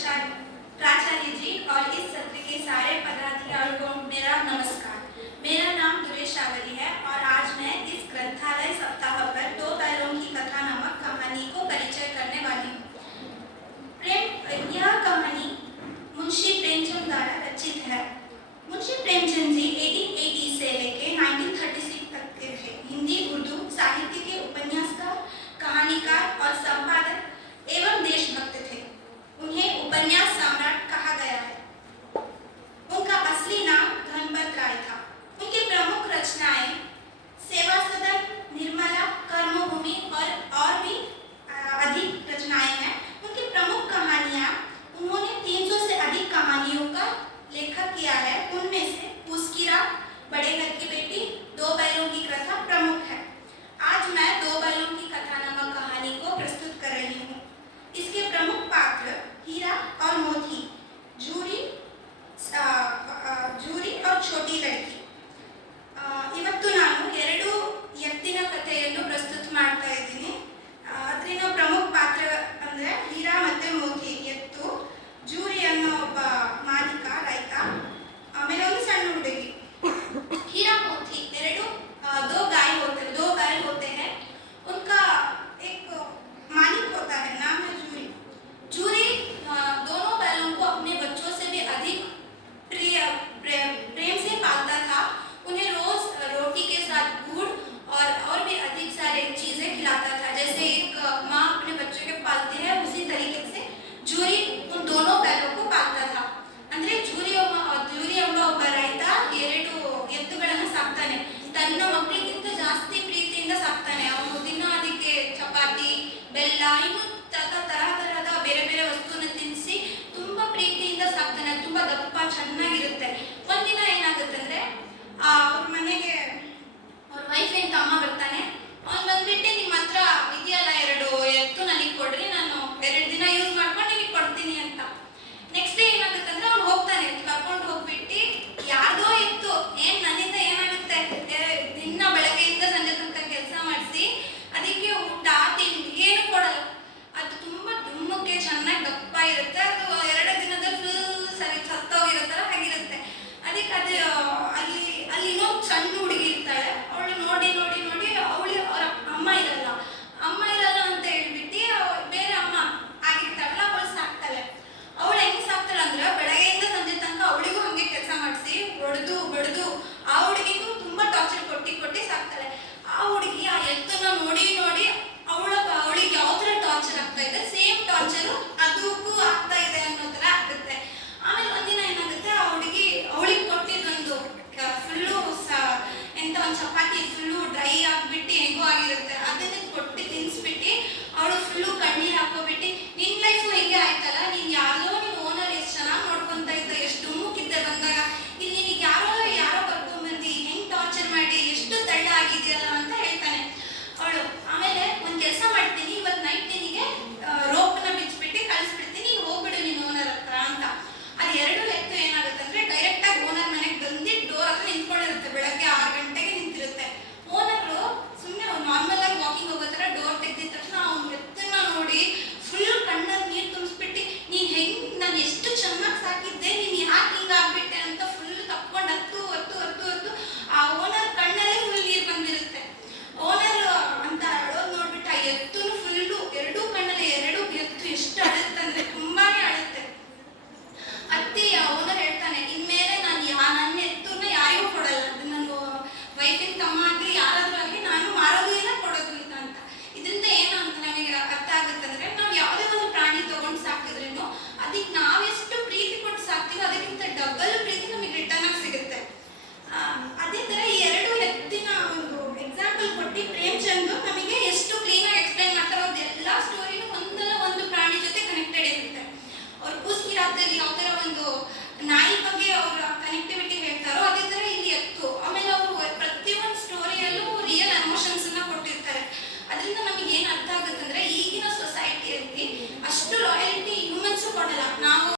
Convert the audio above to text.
प्राचार्य जी और इस सत्र के सारे पदाधिकारियों को मेरा नमस्कार। मेरा नाम दुरेश शावली है ಹಾಕಿ ಫುಲ್ಲು ಡ್ರೈ ಆಗಿಬಿಟ್ಟು ಹೆಂಗೋ ಆಗಿರುತ್ತೆ. ಅದನ್ನು ಕೊಟ್ಟು ತಿನ್ಸ್ಬಿಟ್ಟು, ಅವಳು ಫುಲ್ಲು ಕಣ್ಣೀರು ಹಾಕೋಬಿಟ್ಟು ನಿನ್ನ ಲೈಫು ಹೆಂಗೆ ಆಯ್ತಲ್ಲ? ನೀನು ಯಾವುದೋ